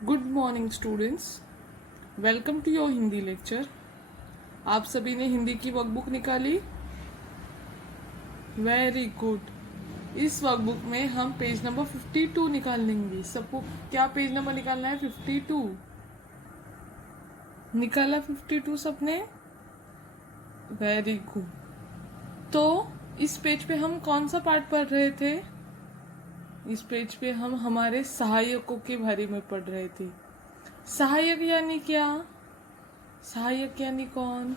Good morning students, welcome to your Hindi lecture. आप सभी ने हिंदी की वर्कबुक निकाली? Very good. इस वर्कबुक में हम पेज नंबर 52 निकालेंगे। सबको क्या पेज नंबर निकालना है? 52 निकाला? 52 सबने? Very good. तो इस पेज पे हम कौन सा पार्ट पढ़ रहे थे? इस पेज पे हम हमारे सहायकों के बारे में पढ़ रहे थे। सहायक यानी क्या? सहायक यानी कौन?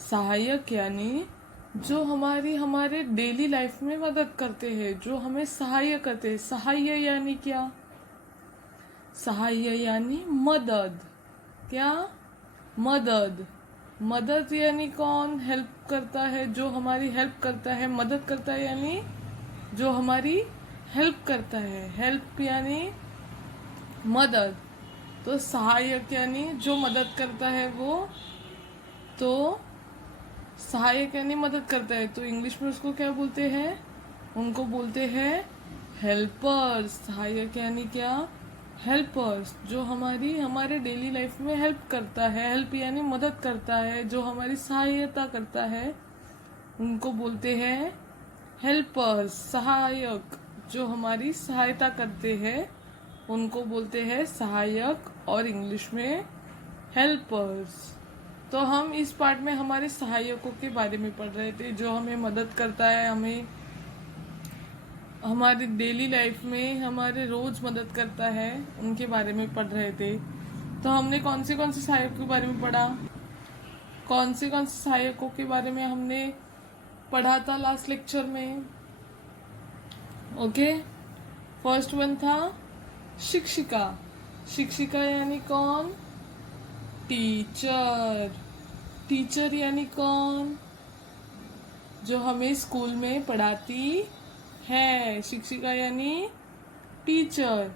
सहायक यानी जो हमारे डेली लाइफ में मदद करते हैं, जो हमें सहाय करते हैं। सहाय यानी क्या? सहाय यानी मदद। क्या? मदद। मदद यानी कौन हेल्प करता है? जो हमारी हेल्प करता है। मदद करता है यानी जो हमारी हेल्प करता है। हेल्प यानी मदद। तो सहायक यानी जो मदद करता है वो। तो सहायक यानी मदद करता है, तो इंग्लिश में उसको क्या बोलते हैं? उनको बोलते हैं हेल्पर्स। सहायक यानी क्या? हेल्पर्स। जो हमारे डेली लाइफ में हेल्प करता है। हेल्प यानी मदद करता है, जो हमारी सहायता करता है, उनको बोलते हैं हेल्पर्स। सहायक जो हमारी सहायता करते हैं उनको बोलते हैं सहायक, और इंग्लिश में हेल्पर्स। तो हम इस पार्ट में हमारे सहायकों के बारे में पढ़ रहे थे, जो हमें मदद करता है, हमें हमारी डेली लाइफ में हमारे रोज मदद करता है, उनके बारे में पढ़ रहे थे। तो हमने कौन से सहायकों के बारे में पढ़ा? कौन से सहायकों के बारे में हमने पढ़ा था लास्ट लेक्चर में? ओके, फर्स्ट वन था शिक्षिका। शिक्षिका यानी कौन? टीचर। टीचर यानी कौन? जो हमें स्कूल में पढ़ाती है। शिक्षिका यानी टीचर,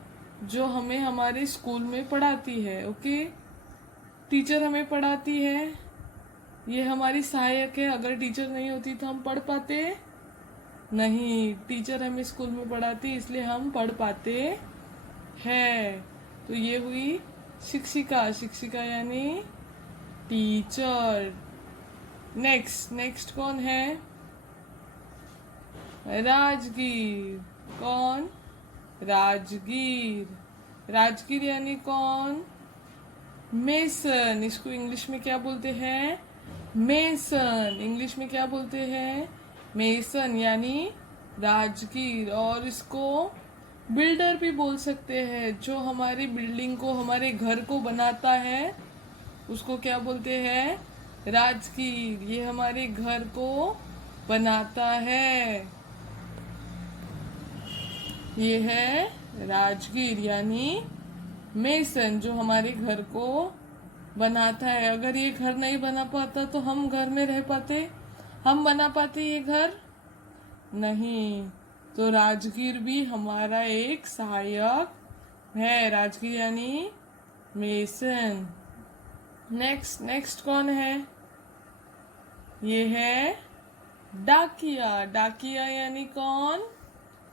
जो हमें हमारे स्कूल में पढ़ाती है। ओके, टीचर हमें पढ़ाती है, ये हमारी सहायक है। अगर टीचर नहीं होती तो हम पढ़ पाते नहीं। टीचर हमें स्कूल में पढ़ाती, इसलिए हम पढ़ पाते हैं। तो ये हुई शिक्षिका। शिक्षिका यानी टीचर। नेक्स्ट कौन है? राजगीर। कौन? राजगीर। राजगीर यानी कौन? मेसन। इसको इंग्लिश में क्या बोलते हैं? मेसन। इंग्लिश में क्या बोलते हैं? मेसन यानी राजगीर। और इसको बिल्डर भी बोल सकते हैं। जो हमारी बिल्डिंग को, हमारे घर को बनाता है, उसको क्या बोलते हैं? राजगीर। ये हमारे घर को बनाता है, ये है राजगीर यानी मेसन, जो हमारे घर को बनाता है। अगर ये घर नहीं बना पाता तो हम घर में रह पाते? हम बना पाते ये घर? नहीं। तो राजगीर भी हमारा एक सहायक है। राजगीर यानी मेसन। नेक्स्ट कौन है? ये है डाकिया। डाकिया यानी कौन?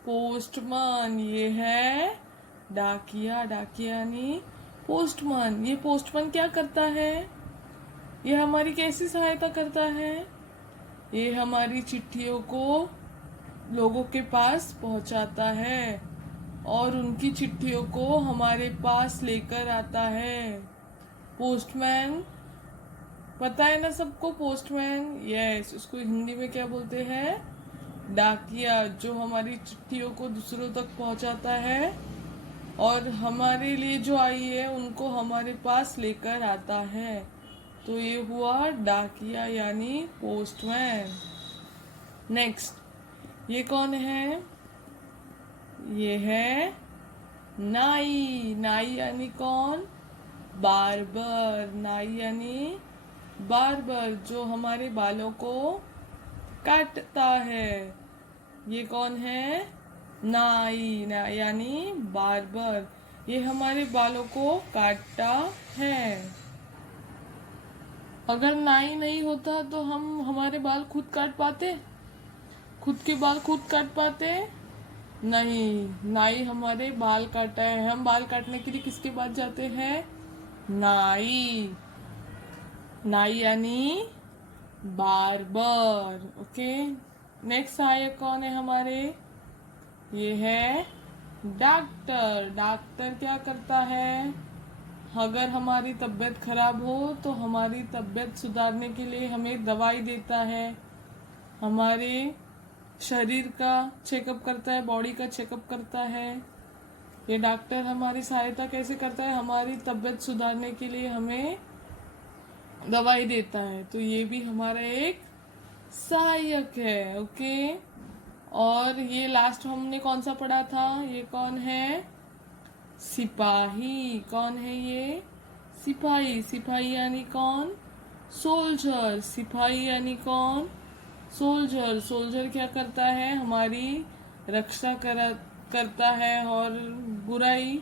पोस्टमैन। ये है डाकिया। डाकिया यानी पोस्टमैन। ये पोस्टमैन क्या करता है? ये हमारी कैसी सहायता करता है? ये हमारी चिट्ठियों को लोगों के पास पहुंचाता है, और उनकी चिट्ठियों को हमारे पास लेकर आता है। पोस्टमैन पता है ना सबको? Postman, yes. उसको हिंदी में क्या बोलते हैं? डाकिया। जो हमारी चिट्ठियों को दूसरों तक पहुंचाता है, और हमारे लिए जो आई है उनको हमारे पास लेकर आता है। तो ये हुआ डाकिया यानी पोस्टमैन। नेक्स्ट, ये कौन है? ये है नाई। नाई यानी कौन? बार्बर। नाई यानी बार्बर, जो हमारे बालों को काटता है। ये कौन है? नाई। नाई यानी बार्बर, ये हमारे बालों को काटता है। अगर नाई नहीं होता तो हम हमारे बाल खुद काट पाते? खुद के बाल खुद काट पाते? नहीं, नाई हमारे बाल काटा है। हम बाल काटने के लिए किसके पास जाते हैं? नाई। नाई यानी बार्बर। ओके, नेक्स्ट सहायक कौन है हमारे? ये है डॉक्टर। डॉक्टर क्या करता है? अगर हमारी तबीयत खराब हो तो हमारी तबीयत सुधारने के लिए हमें दवाई देता है, हमारे शरीर का चेकअप करता है, बॉडी का चेकअप करता है। ये डॉक्टर हमारी सहायता कैसे करता है? हमारी तबीयत सुधारने के लिए हमें दवाई देता है। तो ये भी हमारा एक सहायक है। ओके, और ये लास्ट हमने कौन सा पढ़ा था? ये कौन है? सिपाही। कौन है ये? सिपाही। सिपाही यानी कौन? सोल्जर। सिपाही यानी कौन? सोल्जर। सोल्जर क्या करता है? हमारी रक्षा करता है और बुराई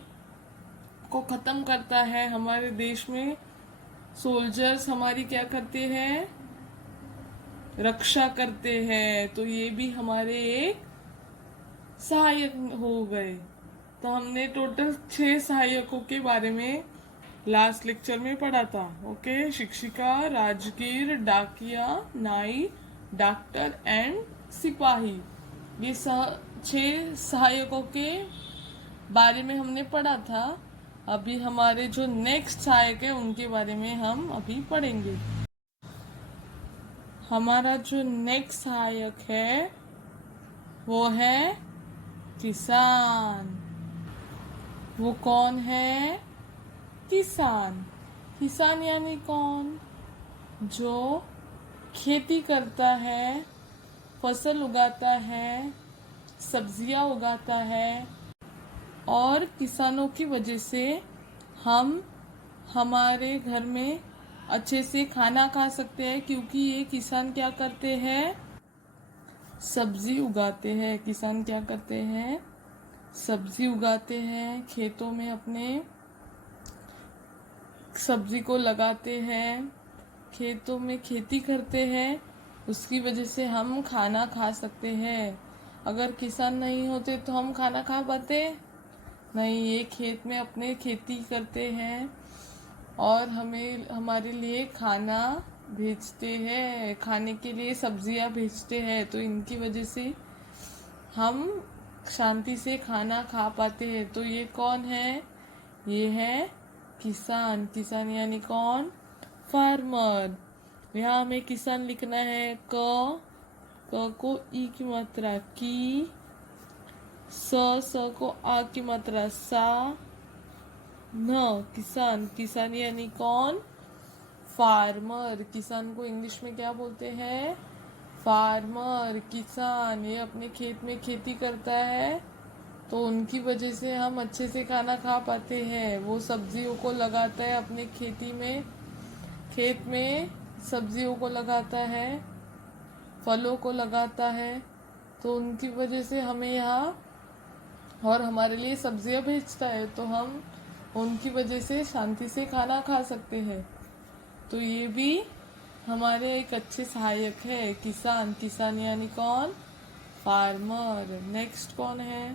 को खत्म करता है। हमारे देश में सोल्जर्स हमारी क्या करते हैं? रक्षा करते हैं। तो ये भी हमारे एक सहायक हो गए। तो हमने टोटल 6 सहायकों के बारे में लास्ट लेक्चर में पढ़ा था। ओके, शिक्षिका, राजगीर, डाकिया, नाई, डॉक्टर एंड सिपाही। ये 6 सहायकों के बारे में हमने पढ़ा था। अभी हमारे जो नेक्स्ट सहायक है उनके बारे में हम अभी पढ़ेंगे। हमारा जो नेक्स्ट सहायक है वो है किसान। वो कौन है? किसान। किसान यानी कौन? जो खेती करता है, फसल उगाता है, सब्जियां उगाता है, और किसानों की वजह से हम हमारे घर में अच्छे से खाना खा सकते हैं, क्योंकि ये किसान क्या करते हैं? सब्जी उगाते हैं। किसान क्या करते हैं? सब्जी उगाते हैं, खेतों में अपने सब्जी को लगाते हैं, खेतों में खेती करते हैं। उसकी वजह से हम खाना खा सकते हैं। अगर किसान नहीं होते तो हम खाना खा पाते नहीं। ये खेत में अपने खेती करते हैं और हमें हमारे लिए खाना भेजते हैं, खाने के लिए सब्जियां भेजते हैं। तो इनकी वजह से हम शांति से खाना खा पाते हैं। तो ये कौन है? ये है किसान। किसान यानी कौन? फार्मर। यहाँ हमें किसान लिखना है क को ई की मात्रा की, स को आ की मात्रा सा, न किसान। किसान यानी कौन? फार्मर। किसान को इंग्लिश में क्या बोलते हैं? फार्मर। किसान ये अपने खेत में खेती करता है, तो उनकी वजह से हम अच्छे से खाना खा पाते हैं। वो सब्जियों को लगाता है अपने खेती में, खेत में सब्जियों को लगाता है, फलों को लगाता है। तो उनकी वजह से हमें यहाँ और हमारे लिए सब्जियां भेजता है, तो हम उनकी वजह से शांति से खाना खा सकते हैं। तो ये भी हमारे एक अच्छे सहायक है, किसान। किसान यानी कौन? फार्मर। नेक्स्ट कौन है?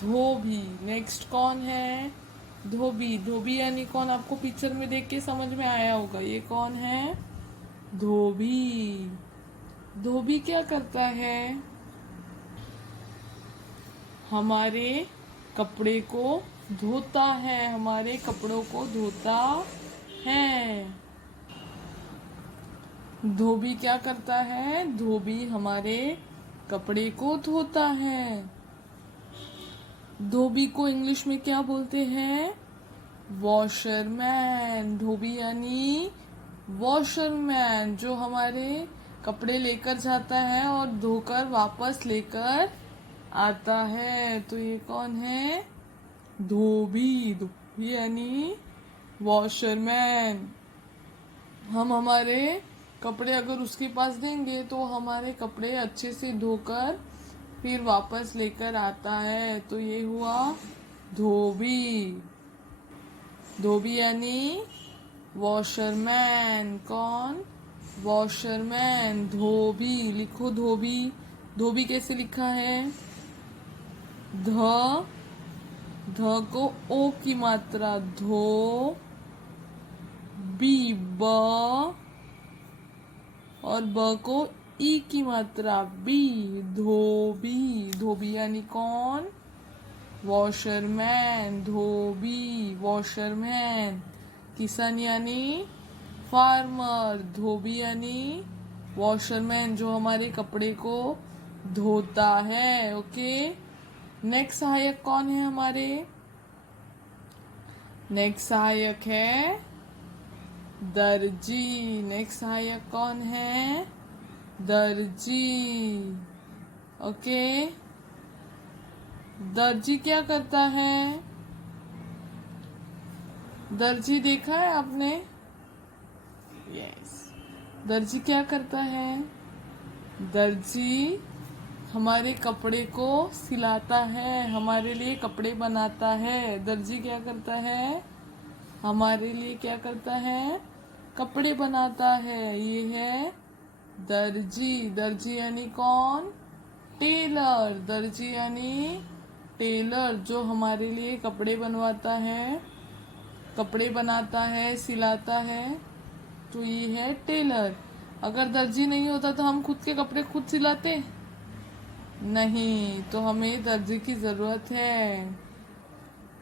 धोबी। नेक्स्ट कौन है? धोबी। धोबी यानी कौन? आपको पिक्चर में देख के समझ में आया होगा। ये कौन है? धोबी। धोबी क्या करता है? हमारे कपड़े को धोता है। हमारे कपड़ों को धोता है। धोबी क्या करता है? धोबी हमारे कपड़े को धोता है। धोबी को इंग्लिश में क्या बोलते हैं? वॉशरमैन। धोबी यानी वॉशरमैन, जो हमारे कपड़े लेकर जाता है और धोकर वापस लेकर आता है। तो ये कौन है? धोबी। धोबी यानी वॉशरमैन। हम हमारे कपड़े अगर उसके पास देंगे तो हमारे कपड़े अच्छे से धोकर फिर वापस लेकर आता है। तो ये हुआ धोबी। धोबी यानी वॉशरमैन। कौन? वॉशरमैन। धोबी लिखो, धोबी धोबी कैसे लिखा है? ध को ओ की मात्रा धो, बी ब, और ब को ई की मात्रा बी, धोबी। धोबी यानी कौन? वॉशरमैन। धोबी वॉशरमैन। किसान यानी फार्मर। धोबी यानी वॉशरमैन, जो हमारे कपड़े को धोता है। ओके, नेक्स्ट सहायक कौन है हमारे? नेक्स्ट सहायक है दर्जी। नेक्स्ट सहायक कौन है? दर्जी। ओके, दर्जी क्या करता है? दर्जी देखा है आपने? यस। दर्जी क्या करता है? दर्जी हमारे कपड़े को सिलाता है, हमारे लिए कपड़े बनाता है। दर्जी क्या करता है? हमारे लिए क्या करता है? कपड़े बनाता है। ये है दर्जी। दर्जी यानी कौन? टेलर। दर्जी यानी टेलर, जो हमारे लिए कपड़े बनवाता है, कपड़े बनाता है, सिलाता है। तो ये है टेलर। अगर दर्जी नहीं होता तो हम खुद के कपड़े खुद सिलाते? नहीं, तो हमें दर्जी की जरूरत है।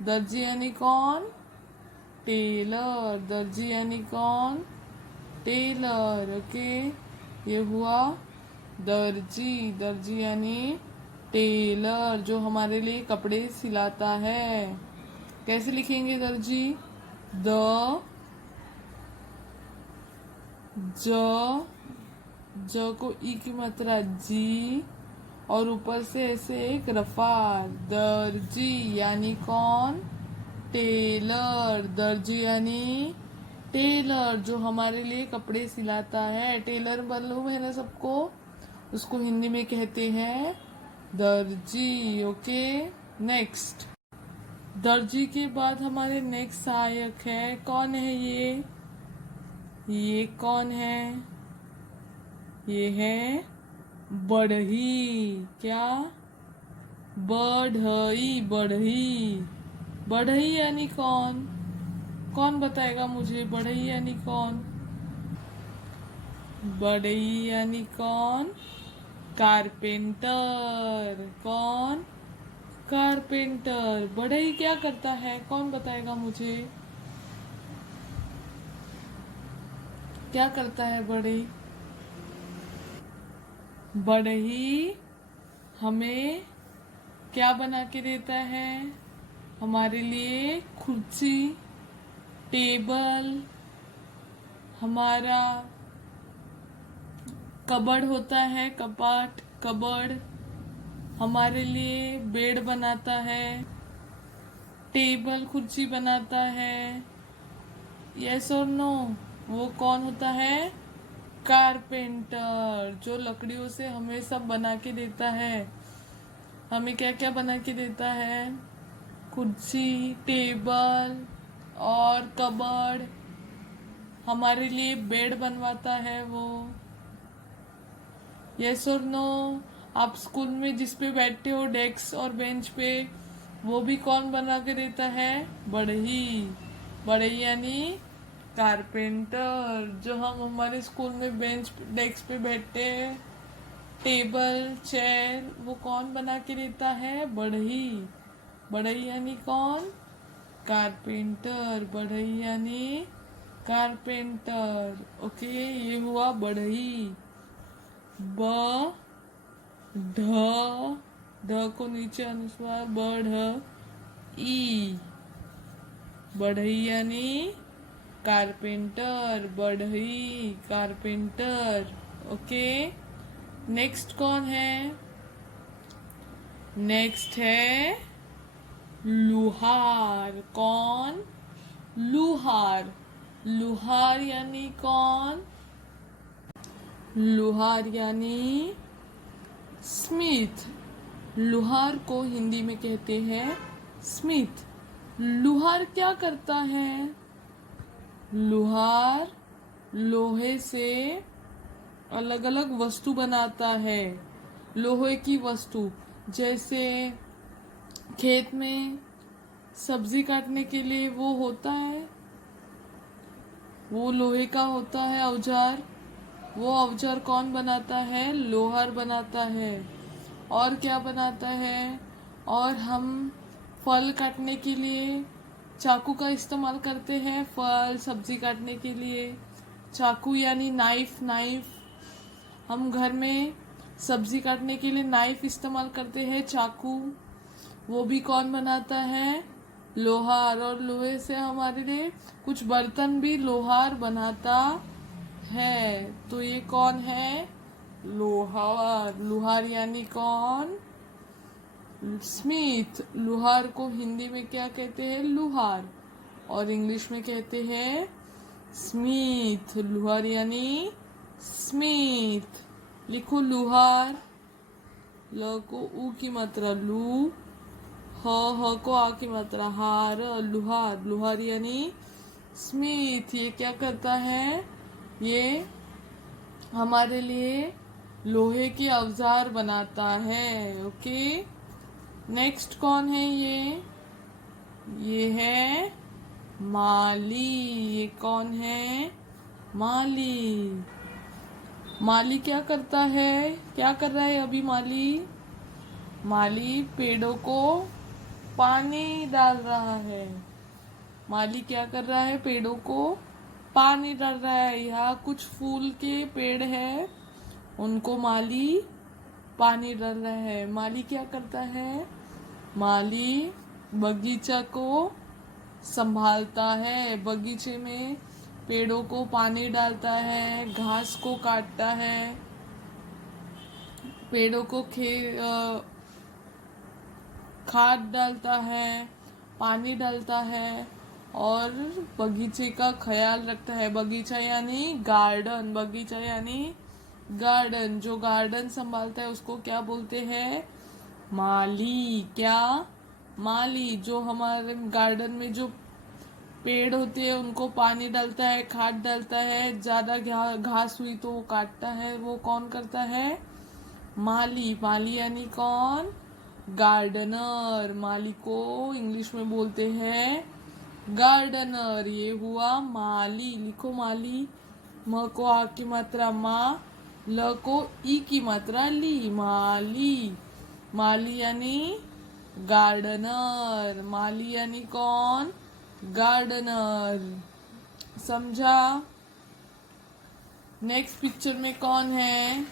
दर्जी यानी कौन? टेलर। दर्जी यानी कौन? टेलर। ओके, ये हुआ दर्जी। दर्जी यानी टेलर, जो हमारे लिए कपड़े सिलाता है। कैसे लिखेंगे दर्जी? द ज को ई की मात्रा जी, और ऊपर से ऐसे एक रफा। दर्जी यानी कौन? टेलर। दर्जी यानी टेलर, जो हमारे लिए कपड़े सिलाता है। टेलर मालूम है ना सबको? उसको हिंदी में कहते हैं दर्जी। Okay, next. दर्जी के बाद हमारे नेक्स्ट सहायक है। कौन है ये कौन है? ये है बढ़ई। क्या? बढ़ई। बढ़ई। बढ़ई यानी कौन? कौन बताएगा मुझे? बढ़ई यानी कौन? बढ़ई यानी कौन? कारपेंटर। कौन? कारपेंटर। बढ़ई क्या करता है? कौन बताएगा मुझे? क्या करता है बढ़ई? बढ़ई हमें क्या बना के देता है? हमारे लिए कुर्सी, टेबल, हमारा कबर्ड होता है, कपाट, कबर्ड, हमारे लिए बेड बनाता है, टेबल कुर्सी बनाता है। यस और नो? वो कौन होता है? कारपेंटर, जो लकड़ियों से हमें सब बना के देता है। हमें क्या क्या बना के देता है? कुर्सी, टेबल और कबर्ड। हमारे लिए बेड बनवाता है वो। यस और नो? आप स्कूल में जिस पे बैठते हो डेस्क और बेंच पे, वो भी कौन बना के देता है? बढ़ई। बढ़ई यानी कारपेंटर, जो हम हमारे स्कूल में बेंच डेस्क पे बैठते हैं, टेबल चेयर, वो कौन बना के देता है? बढ़ई। बढ़ई यानी कौन? कारपेंटर। बढ़ई यानी कारपेंटर। ओके, ये हुआ बढ़ई। ब ढ को नीचे अनुस्वार बढ़ ई। बढ़ई यानी कारपेंटर। बढ़ई कारपेंटर। ओके, नेक्स्ट कौन है? नेक्स्ट है लुहार। कौन? लुहार। लुहार यानी कौन? लुहार यानी स्मिथ। लुहार को हिंदी में कहते हैं स्मिथ। लुहार क्या करता है? लुहार लोहे से अलग अलग वस्तु बनाता है। लोहे की वस्तु, जैसे खेत में सब्जी काटने के लिए वो होता है, वो लोहे का होता है औजार। वो औजार कौन बनाता है? लोहार बनाता है। और क्या बनाता है? और हम फल काटने के लिए चाकू का इस्तेमाल करते हैं, फल सब्जी काटने के लिए चाकू यानी नाइफ। हम घर में सब्जी काटने के लिए नाइफ इस्तेमाल करते हैं, चाकू। वो भी कौन बनाता है? लोहार। और लोहे से हमारे लिए कुछ बर्तन भी लोहार बनाता है। तो ये कौन है? लोहार। लोहार यानी कौन? स्मिथ। लोहार को हिंदी में क्या कहते हैं? लोहार। और इंग्लिश में कहते हैं स्मिथ। लोहार यानी स्मिथ। लिखो लोहार। ल को ऊ की मात्रा लू, ह को आ की मात्रा हार, लुहार। लुहार यानी स्मिथ। ये क्या करता है? ये हमारे लिए लोहे के औजार बनाता है। ओके, नेक्स्ट कौन है? ये है माली। ये कौन है? माली। माली क्या करता है? क्या कर रहा है अभी माली? माली पेड़ों को पानी डाल रहा है। माली क्या कर रहा है? पेड़ों को पानी डाल रहा है। यहाँ कुछ फूल के पेड़ है, उनको माली पानी डाल रहा है। माली क्या करता है? माली बगीचा को संभालता है। बगीचे में पेड़ों को पानी डालता है, घास को काटता है, पेड़ों को खाद डालता है, पानी डालता है और बगीचे का ख्याल रखता है। बगीचा यानी गार्डन। बगीचा यानी गार्डन। जो गार्डन संभालता है उसको क्या बोलते हैं? माली। क्या? माली। जो हमारे गार्डन में जो पेड़ होते हैं उनको पानी डालता है, खाद डालता है, ज्यादा घास हुई तो वो काटता है, वो कौन करता है? माली। माली यानी कौन? गार्डनर। माली को इंग्लिश में बोलते हैं गार्डनर। ये हुआ माली। लिखो माली। म को आ की मात्रा मा, ल को ई की मात्रा ली। माली। माली यानी गार्डनर। माली यानी कौन? गार्डनर। समझा? नेक्स्ट पिक्चर में कौन है?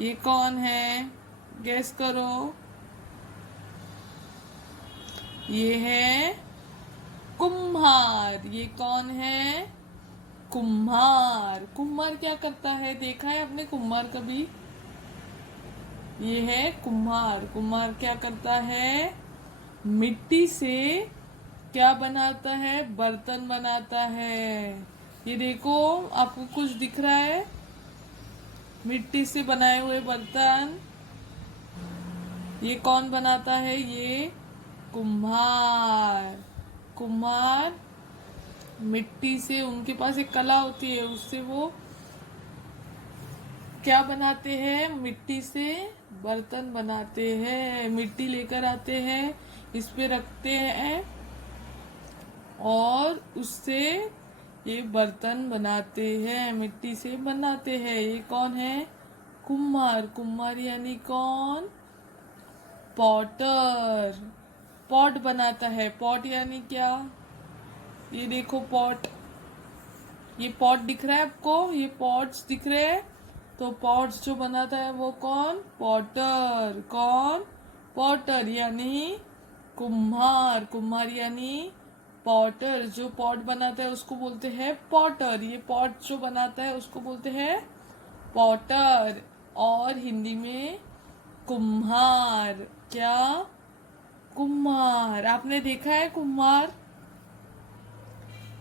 ये कौन है? गेस करो। ये है कुम्हार। ये कौन है? कुम्हार। कुम्हार क्या करता है? देखा है आपने कुम्हार कभी? ये है कुम्हार। कुम्हार क्या करता है? मिट्टी से क्या बनाता है? बर्तन बनाता है। ये देखो, आपको कुछ दिख रहा है? मिट्टी से बनाए हुए बर्तन। ये कौन बनाता है? ये कुम्हार। कुम्हार मिट्टी से, उनके पास एक कला होती है, उससे वो क्या बनाते हैं? मिट्टी से बर्तन बनाते हैं। मिट्टी लेकर आते हैं, इस पे रखते हैं और उससे ये बर्तन बनाते हैं। मिट्टी से बनाते हैं। ये कौन है? कुम्हार। कुम्हार यानी कौन? पॉटर। पॉट बनाता है। पॉट यानी क्या? ये देखो पॉट। ये पॉट दिख रहा है आपको? ये पॉट्स दिख रहे हैं? तो पॉट्स जो बनाता है वो कौन? पॉटर। कौन? पॉटर यानी कुम्हार। कुम्हार यानी पॉटर। जो पॉट बनाता है उसको बोलते हैं पॉटर। ये पॉट जो बनाता है उसको बोलते हैं पॉटर। और हिंदी में कुम्हार। क्या? कुम्हार। आपने देखा है कुम्हार?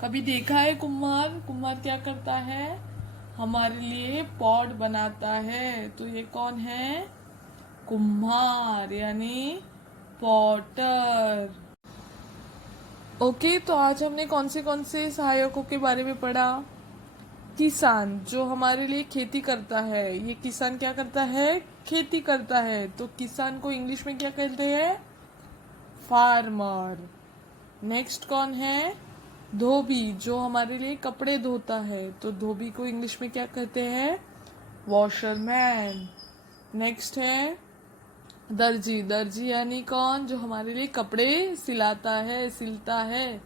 कभी देखा है कुम्हार? कुम्हार क्या करता है? हमारे लिए पॉट बनाता है। तो ये कौन है? कुम्हार यानी पॉटर। ओके, तो आज हमने कौन से सहायकों के बारे में पढ़ा? किसान जो हमारे लिए खेती करता है, ये किसान क्या करता है? खेती करता है। तो किसान को इंग्लिश में क्या कहते हैं? फार्मर। नेक्स्ट कौन है? धोबी जो हमारे लिए कपड़े धोता है। तो धोबी को इंग्लिश में क्या कहते हैं? वॉशरमैन। नेक्स्ट है दर्जी। दर्जी यानी कौन? जो हमारे लिए कपड़े सिलाता है, सिलता है।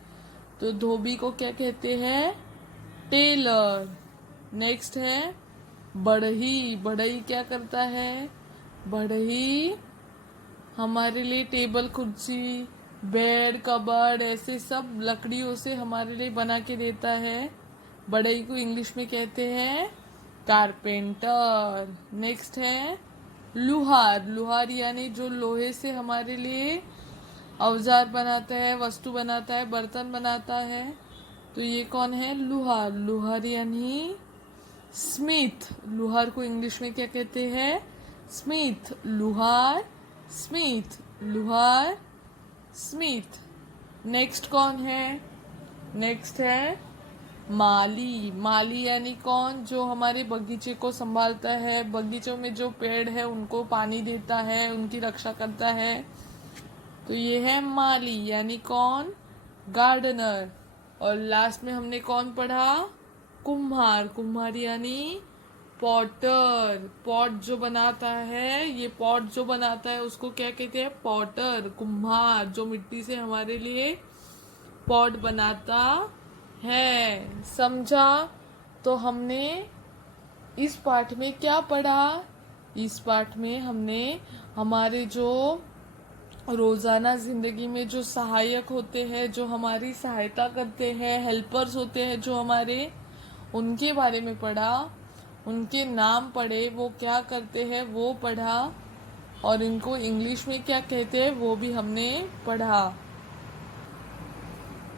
तो धोबी को क्या कहते हैं? टेलर। नेक्स्ट है बढ़ई। बढ़ई क्या करता है? बढ़ई हमारे लिए टेबल, कुर्सी, बेड, कबर्ड ऐसे सब लकड़ियों से हमारे लिए बना के देता है। बढ़ई को इंग्लिश में कहते हैं कारपेंटर। नेक्स्ट है लुहार। लुहार यानी जो लोहे से हमारे लिए औजार बनाता है, वस्तु बनाता है, बर्तन बनाता है। तो ये कौन है? लुहार। लुहार यानी स्मिथ। लुहार को इंग्लिश में क्या कहते हैं? स्मिथ। लुहार, स्मिथ। लुहार, स्मिथ। नेक्स्ट कौन है? नेक्स्ट है माली। माली यानी कौन? जो हमारे बगीचे को संभालता है, बगीचों में जो पेड़ है उनको पानी देता है, उनकी रक्षा करता है। तो ये है माली यानी कौन? गार्डनर। और लास्ट में हमने कौन पढ़ा? कुम्हार। कुम्हार यानी पॉटर। पॉट जो बनाता है, ये पॉट जो बनाता है उसको क्या कहते हैं? पॉटर। कुम्हार जो मिट्टी से हमारे लिए पॉट बनाता है। समझा? तो हमने इस पाठ में क्या पढ़ा? इस पाठ में हमने हमारे जो रोजाना जिंदगी में जो सहायक होते हैं, जो हमारी सहायता करते हैं, हेल्पर्स होते हैं जो हमारे, उनके बारे में पढ़ा। उनके नाम पढ़े, वो क्या करते हैं वो पढ़ा, और इनको इंग्लिश में क्या कहते हैं वो भी हमने पढ़ा।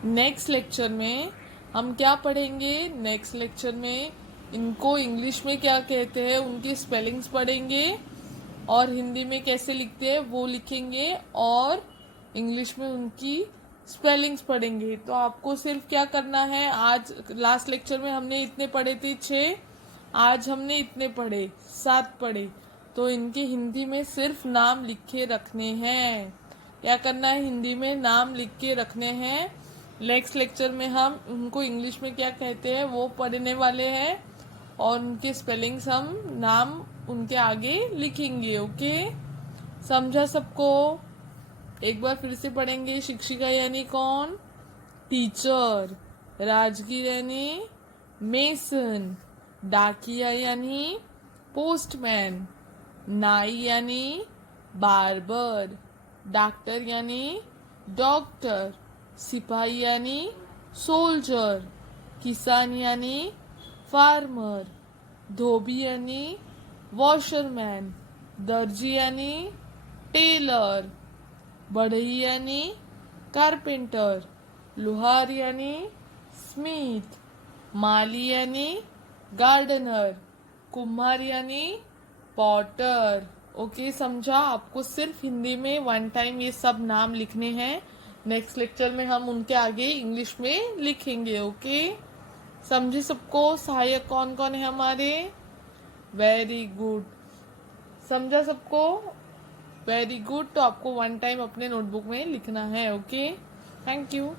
नेक्स्ट लेक्चर में हम क्या पढ़ेंगे? नेक्स्ट लेक्चर में इनको इंग्लिश में क्या कहते हैं उनकी स्पेलिंग्स पढ़ेंगे, और हिंदी में कैसे लिखते हैं वो लिखेंगे, और इंग्लिश में उनकी स्पेलिंग्स पढ़ेंगे। तो आपको सिर्फ क्या करना है, आज लास्ट लेक्चर में हमने इतने पढ़े थे 6, आज हमने इतने पढ़े 7 पढ़े। तो इनके हिंदी में सिर्फ नाम लिख के रखने हैं। क्या करना है? हिंदी में नाम लिख के रखने हैं। नेक्स्ट लेक्चर में हम उनको इंग्लिश में क्या कहते हैं वो पढ़ने वाले हैं, और उनके स्पेलिंग्स हम नाम उनके आगे लिखेंगे। ओके, समझा सबको? एक बार फिर से पढ़ेंगे। शिक्षिका यानी कौन? टीचर। राजगीर यानी मेसन। डाकिया यानी पोस्टमैन। नाई यानी बार्बर। डॉक्टर यानी डॉक्टर। सिपाही यानी सोल्जर। किसान यानी फार्मर। धोबी यानी वॉशरमैन। दर्जी यानी टेलर। बढ़ई यानी कारपेंटर। लुहार यानी स्मिथ। माली यानी गार्डनर। कुम्हार यानी पॉटर। ओके, समझा? आपको सिर्फ हिंदी में 1 टाइम ये सब नाम लिखने हैं। नेक्स्ट लेक्चर में हम उनके आगे इंग्लिश में लिखेंगे। ओके, समझे सबको? सहायक कौन कौन है हमारे? वेरी गुड, समझा सबको? Very good. तो आपको 1 टाइम अपने नोटबुक में लिखना है। Okay, thank you.